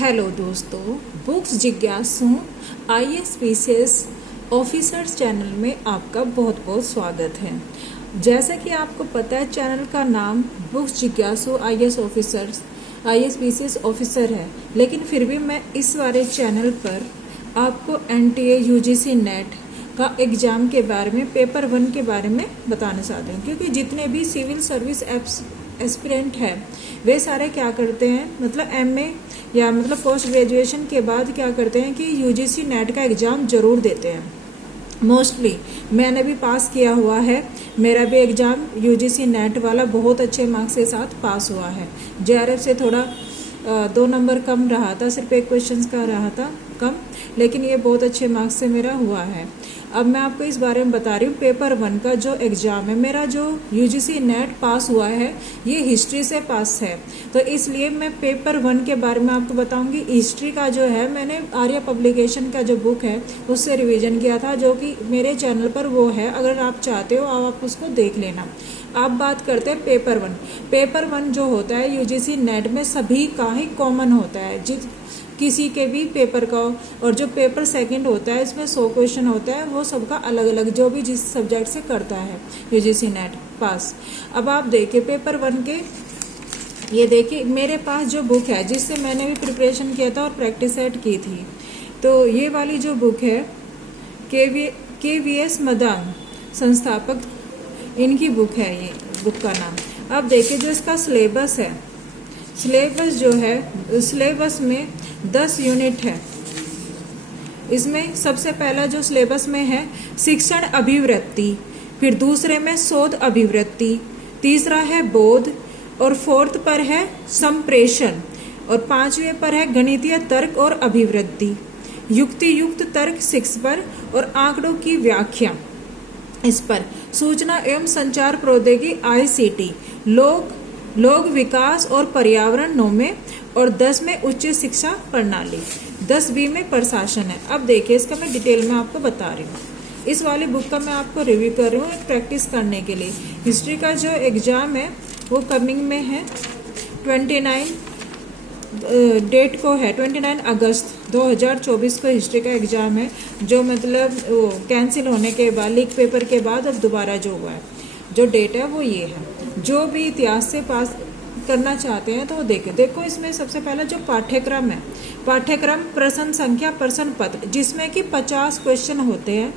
Hello दोस्तों, books जिज्ञासु IAS officers channel में आपका बहुत बहुत स्वागत है। जैसा कि आपको पता है, चैनल का नाम बुक्स जिज्ञासु IAS ऑफिसर है, लेकिन फिर भी मैं इस वाले चैनल पर आपको NTA UGC नेट का एग्ज़ाम के बारे में, पेपर 1 के बारे में बताना चाहती हूँ। क्योंकि जितने भी सिविल सर्विस एस्पिरेंट है वे सारे क्या करते हैं, मतलब MA या मतलब पोस्ट ग्रेजुएशन के बाद क्या करते हैं कि UGC नेट का एग्ज़ाम ज़रूर देते हैं। मोस्टली मैंने भी पास किया हुआ है, मेरा भी एग्ज़ाम UGC नेट वाला बहुत अच्छे मार्क्स के साथ पास हुआ है। JRF से थोड़ा 2 नंबर कम रहा था, सिर्फ एक क्वेश्चन का रहा था कम, लेकिन ये बहुत अच्छे मार्क्स से मेरा हुआ है। अब मैं आपको इस बारे में बता रही हूँ, पेपर 1 का जो एग्ज़ाम है, मेरा जो UGC नेट पास हुआ है ये हिस्ट्री से पास है, तो इसलिए मैं पेपर 1 के बारे में आपको बताऊंगी। हिस्ट्री का जो है, मैंने आर्या पब्लिकेशन का जो बुक है उससे रिवीजन किया था, जो कि मेरे चैनल पर वो है, अगर आप चाहते हो आप उसको देख लेना। आप बात करते हैं पेपर 1। पेपर 1 जो होता है UGC नेट में सभी का ही कॉमन होता है, जिस किसी के भी पेपर का, और जो पेपर 2 होता है इसमें 100 क्वेश्चन होता है, वो सबका अलग अलग, जो भी जिस सब्जेक्ट से करता है UGC नेट पास। अब आप देखिए पेपर 1 के, ये देखिए मेरे पास जो बुक है जिससे मैंने भी प्रिपरेशन किया था और प्रैक्टिस सेट की थी, तो ये वाली जो बुक है KVS मदान संस्थापक, इनकी बुक है, ये बुक का नाम। अब देखिए जो इसका सिलेबस है, सिलेबस जो है, सिलेबस में 10 यूनिट है। इसमें सबसे पहला जो सिलेबस में है शिक्षण अभिवृत्ति, फिर दूसरे में शोध अभिवृत्ति, तीसरा है बोध, और 4th पर है संप्रेषण, और 5वें पर है गणितीय तर्क और अभिवृत्ति, युक्ति युक्त तर्क 6 पर, और आंकड़ों की व्याख्या इस पर, सूचना एवं संचार प्रौद्योगिकी ICT, लोक विकास और पर्यावरण 9 में, और 10 में उच्च शिक्षा प्रणाली, 10B में प्रशासन है। अब देखिए इसका मैं डिटेल में आपको बता रही हूँ। इस वाली बुक का मैं आपको रिव्यू कर रही हूँ प्रैक्टिस करने के लिए। हिस्ट्री का जो एग्ज़ाम है वो कमिंग में है, 29 डेट को है, 29 अगस्त 2024 को हिस्ट्री का एग्ज़ाम है, जो मतलब वो कैंसिल होने के बाद, लीक पेपर के बाद अब दोबारा जो हुआ है, जो डेट है वो ये है। जो भी इतिहास से पास करना चाहते हैं तो वो देखो इसमें सबसे पहला जो पाठ्यक्रम है, पाठ्यक्रम प्रश्न संख्या प्रश्न पत्र, जिसमें कि 50 क्वेश्चन होते हैं,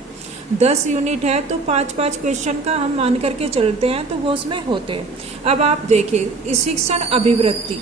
10 यूनिट है, तो 5-5 क्वेश्चन का हम मान करके चलते हैं, तो वो उसमें होते हैं। अब आप देखिए शिक्षण अभिवृत्ति,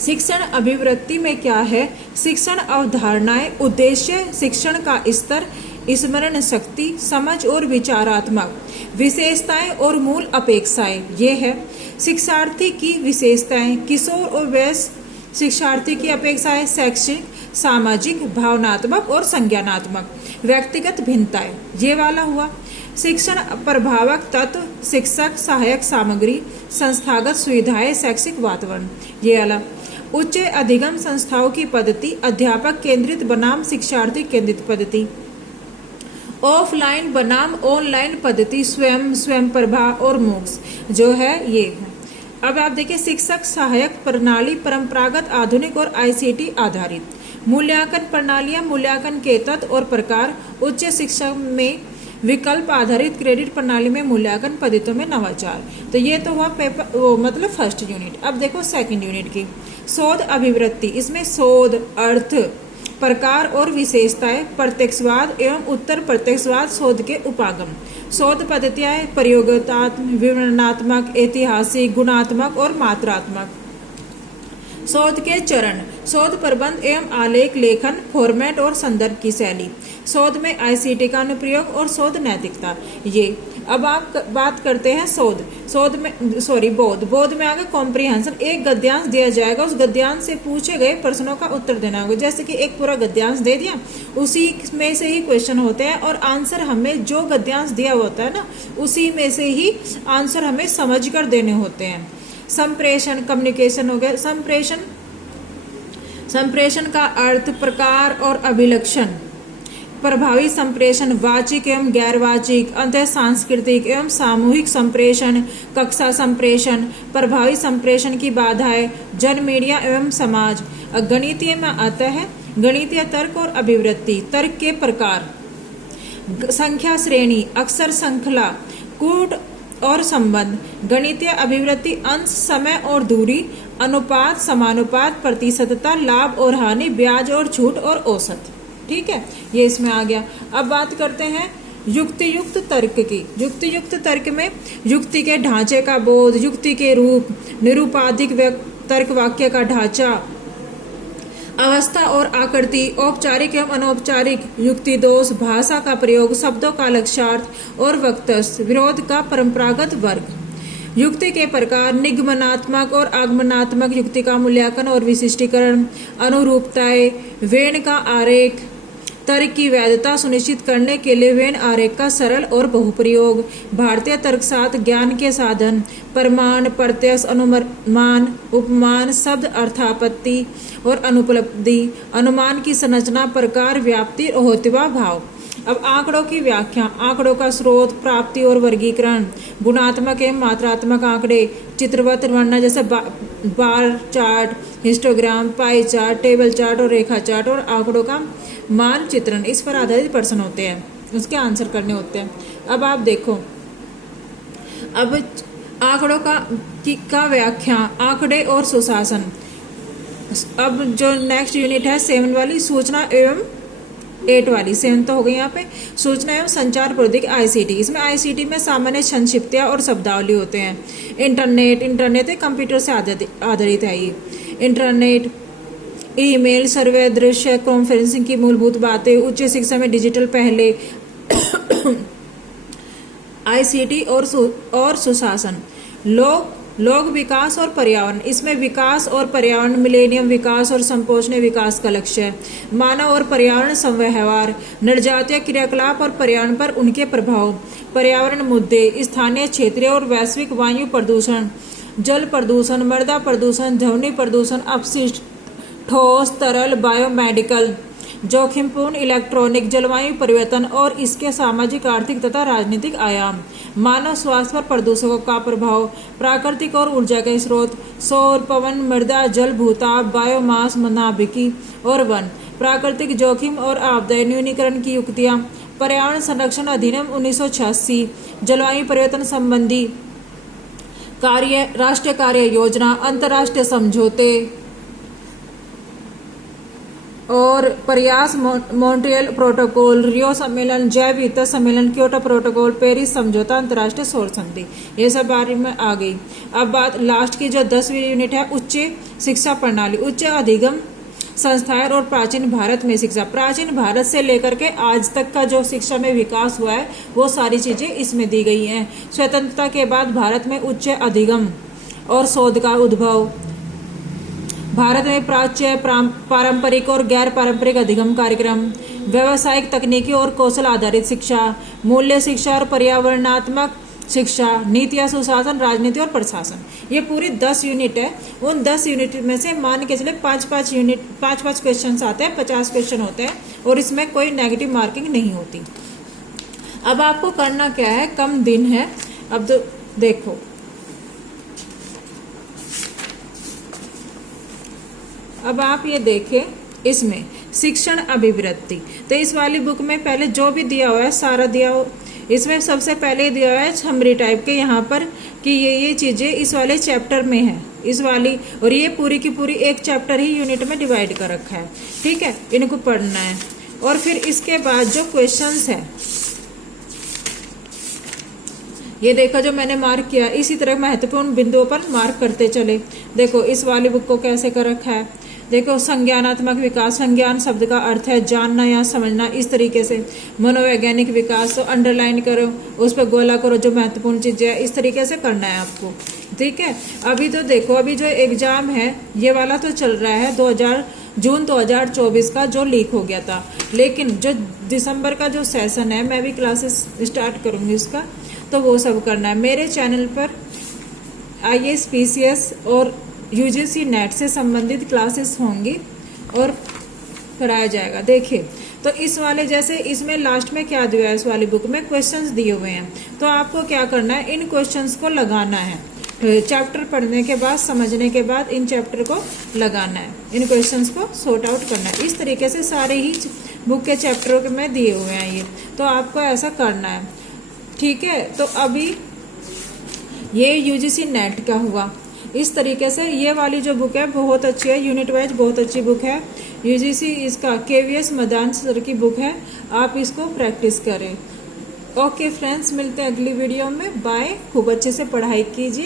शिक्षण अभिवृत्ति में क्या है, शिक्षण अवधारणाएं, उद्देश्य, शिक्षण का स्तर, स्मरण शक्ति, समझ और विचारात्मक विशेषताएं और मूल अपेक्षाएं, ये है। शिक्षार्थी की विशेषताएं, किशोर और वयस्क शिक्षार्थी की अपेक्षाएं, शैक्षिक, सामाजिक, भावनात्मक और संज्ञानात्मक, व्यक्तिगत भिन्नताएं, ये वाला हुआ। शिक्षण प्रभावक तत्व, शिक्षक, सहायक सामग्री, संस्थागत सुविधाएं, शैक्षिक वातावरण, ये वाला। उच्च अधिगम संस्थाओं की पद्धति, अध्यापक केंद्रित बनाम शिक्षार्थी केंद्रित पद्धति, ऑफलाइन बनाम ऑनलाइन पद्धति, स्वयं प्रभा और मोक्ष, जो है ये है। अब आप देखिए शिक्षक सहायक प्रणाली, परंपरागत, आधुनिक और ICT आधारित, मूल्यांकन प्रणालियां, मूल्यांकन के तत्व और प्रकार, उच्च शिक्षा में विकल्प आधारित, क्रेडिट प्रणाली में मूल्यांकन पद्धतियों में नवाचार। तो ये तो हुआ पेपर मतलब फर्स्ट यूनिट। अब देखो सेकंड यूनिट की, शोध अभिवृत्ति, इसमें शोध, अर्थ, प्रकार और विशेषताएं, प्रत्यक्षवाद एवं उत्तर प्रत्यक्षवाद, शोध के उपागम, शोध पद्धतियां, प्रयोगात्मक, विवरणात्मक, ऐतिहासिक, गुणात्मक और मात्रात्मक, शोध के चरण, शोध प्रबंध एवं आलेख लेखन, फॉर्मेट और संदर्भ की शैली, शोध में ICT का अनुप्रयोग और शोध नैतिकता, ये। अब आप बात करते हैं शोध में बोध में आगे कॉम्प्रिहेंशन, एक गद्यांश दिया जाएगा, उस गद्यांश से पूछे गए प्रश्नों का उत्तर देना होगा। जैसे कि एक पूरा गद्यांश दे दिया, उसी में से ही क्वेश्चन होते हैं, और आंसर हमें जो गद्यांश दिया होता है ना, उसी में से ही आंसर हमें समझ कर देने होते हैं। संप्रेषण, कम्युनिकेशन हो गया। संप्रेषण का अर्थ, प्रकार और अभिलक्षण, प्रभावी संप्रेषण, वाचिक एवं गैरवाचिक, अंतः सांस्कृतिक एवं सामूहिक संप्रेषण, कक्षा संप्रेषण, प्रभावी संप्रेषण की बाधाएं, जन मीडिया एवं समाज। गणितीय में आता है गणितीय तर्क और अभिवृत्ति, तर्क के प्रकार, संख्या श्रेणी, अक्षर श्रृंखला, कूट और संबंध, गणितीय अभिवृत्ति, अंश, समय और दूरी, अनुपात, समानुपात, प्रतिशतता, लाभ और हानि, ब्याज और छूट और औसत। ठीक है, ये इसमें आ गया। अब बात करते हैं युक्ति युक्त तर्क की। युक्ति युक्त तर्क में युक्ति के ढांचे का बोध, युक्ति के रूप, निरूपाधिक तर्क वाक्य का ढांचा, अवस्था और आकृति, औपचारिक एवं अनौपचारिक युक्ति दोष, भाषा का प्रयोग, शब्दों का लक्ष्यार्थ और वक्तव्य, विरोध का परंपरागत वर्ग। युक्ति के प्रकार, निगमनात्मक और आगमनात्मक युक्ति का मूल्यांकन और विशिष्टीकरण, अनुरूपताएं, वेन का आरेख, तर्क की वैधता सुनिश्चित करने के लिए वेन आरेख का सरल और बहुप्रयोग, भारतीय तर्कशास्त्र ज्ञान के साधन, प्रमाण, प्रत्यक्ष, अनुमान, उपमान, शब्द अर्थापत्ति और अनुपलब्धि, अनुमान की संरचना, प्रकार, व्याप्ति और होतिवा भाव। अब आंकड़ों की व्याख्या, आंकड़ों का स्रोत, प्राप्ति और वर्गीकरण, गुणात्मक एवं मात्रात्मक आंकड़े, चित्रवत वर्णन जैसे bar chart, histogram, pie chart, table chart और रेखा चार्ट, और आंकड़ों का मानचित्रण, इस पर आधारित प्रश्न होते हैं, उसके आंसर करने होते हैं। अब आप देखो, अब आंकड़ों का व्याख्या, आंकड़े और सुशासन। अब जो नेक्स्ट यूनिट है 7 वाली, सूचना एवं 8 वाली, 7 तो हो गई यहाँ पे, सूचना एवं संचार प्रौद्योगिकी आईसीटी। इसमें आईसीटी में सामान्य संक्षिप्तियाँ और शब्दावली होते हैं। इंटरनेट कंप्यूटर से आधारित है ये। इंटरनेट, ईमेल, सर्वे, दृश्य कॉन्फ्रेंसिंग की मूलभूत बातें, उच्च शिक्षा में डिजिटल पहले, आईसीटी और सुशासन। लोक विकास और पर्यावरण, इसमें विकास और पर्यावरण, मिलेनियम विकास और संपोषणीय विकास का लक्ष्य है। मानव और पर्यावरण समव्यवहार, नृजातीय क्रियाकलाप और पर्यावरण पर उनके प्रभाव, पर्यावरण मुद्दे, स्थानीय, क्षेत्रीय और वैश्विक वायु प्रदूषण, जल प्रदूषण, मृदा प्रदूषण, ध्वनि प्रदूषण, अपशिष्ट, ठोस, तरल, बायोमेडिकल, जोखिमपूर्ण इलेक्ट्रॉनिक, जलवायु परिवर्तन और इसके सामाजिक, आर्थिक तथा राजनीतिक आयाम, मानव स्वास्थ्य पर प्रदूषकों का प्रभाव, प्राकृतिक और ऊर्जा के स्रोत, सौर, पवन, मृदा, जल, भूताप, बायोमास, नाभिकी और वन, प्राकृतिक जोखिम और आपदा न्यूनीकरण की युक्तियां, पर्यावरण संरक्षण अधिनियम 1986, जलवायु परिवर्तन संबंधी कार्य, राष्ट्रीय कार्य योजना, अंतर्राष्ट्रीय समझौते और प्रयास, मॉन्ट्रियल प्रोटोकॉल, रियो सम्मेलन, जैव विविधता सम्मेलन, क्योटो प्रोटोकॉल, पेरिस समझौता, अंतर्राष्ट्रीय सौर संधि, ये सब बारे में आ गई। अब बात लास्ट की जो 10वीं यूनिट है, उच्च शिक्षा प्रणाली, उच्च अधिगम संस्थाएं और प्राचीन भारत में शिक्षा। प्राचीन भारत से लेकर के आज तक का जो शिक्षा में विकास हुआ है वो सारी चीजें इसमें दी गई हैं। स्वतंत्रता के बाद भारत में उच्च अधिगम और शोध का उद्भव, भारत में प्राच्य, पारंपरिक और गैर पारंपरिक अधिगम कार्यक्रम, व्यावसायिक, तकनीकी और कौशल आधारित शिक्षा, मूल्य शिक्षा और पर्यावरणात्मक शिक्षा, नीतियाँ, सुशासन, राजनीति और प्रशासन। ये पूरी 10 यूनिट है। उन 10 यूनिट में से मान के चले 5-5 क्वेश्चन आते हैं, 50 क्वेश्चन होते हैं और इसमें कोई नेगेटिव मार्किंग नहीं होती। अब आपको करना क्या है, कम दिन है। अब तो देखो, अब आप ये देखें, इसमें शिक्षण अभिवृत्ति, तो इस वाली बुक में पहले जो भी दिया हुआ है सारा दिया हो। इसमें सबसे पहले दिया हुआ है समरी टाइप के यहाँ पर कि ये चीज़ें इस वाले चैप्टर में है, इस वाली, और ये पूरी की पूरी एक चैप्टर ही यूनिट में डिवाइड कर रखा है। ठीक है, इनको पढ़ना है। और फिर इसके बाद जो क्वेश्चंस है ये देखो जो मैंने मार्क किया, इसी तरह महत्वपूर्ण बिंदुओं पर मार्क करते चले। देखो इस वाली बुक को कैसे कर रखा है, देखो संज्ञानात्मक विकास, संज्ञान शब्द का अर्थ है जानना या समझना, इस तरीके से। मनोवैज्ञानिक विकास, तो अंडरलाइन करो, उस पर गोला करो जो महत्वपूर्ण चीजें है, इस तरीके से करना है आपको। ठीक है, अभी तो देखो, अभी जो एग्जाम है ये वाला तो चल रहा है जून 2024 का जो लीक हो गया था, लेकिन जो दिसंबर का जो सेशन है मैं भी क्लासेस स्टार्ट करूंगी उसका, तो वो सब करना है। मेरे चैनल पर IAS, PCS और UGC नेट से संबंधित क्लासेस होंगी और कराया जाएगा। देखिए तो इस वाले जैसे इसमें लास्ट में क्या दिया है, इस वाली बुक में क्वेश्चंस दिए हुए हैं, तो आपको क्या करना है, इन क्वेश्चंस को लगाना है। चैप्टर पढ़ने के बाद, समझने के बाद इन चैप्टर को लगाना है, इन क्वेश्चंस को सॉर्ट आउट करना है। इस तरीके से सारे ही बुक के चैप्टरों में दिए हुए हैं ये, तो आपको ऐसा करना है। ठीक है, तो अभी ये यूजीसी नेट का हुआ। इस तरीके से ये वाली जो बुक है बहुत अच्छी है, यूनिट वाइज बहुत अच्छी बुक है। यूजीसी इसका केवीएस मदान सर की बुक है, आप इसको प्रैक्टिस करें। ओके फ्रेंड्स, मिलते हैं अगली वीडियो में। बाय। खूब अच्छे से पढ़ाई कीजिए।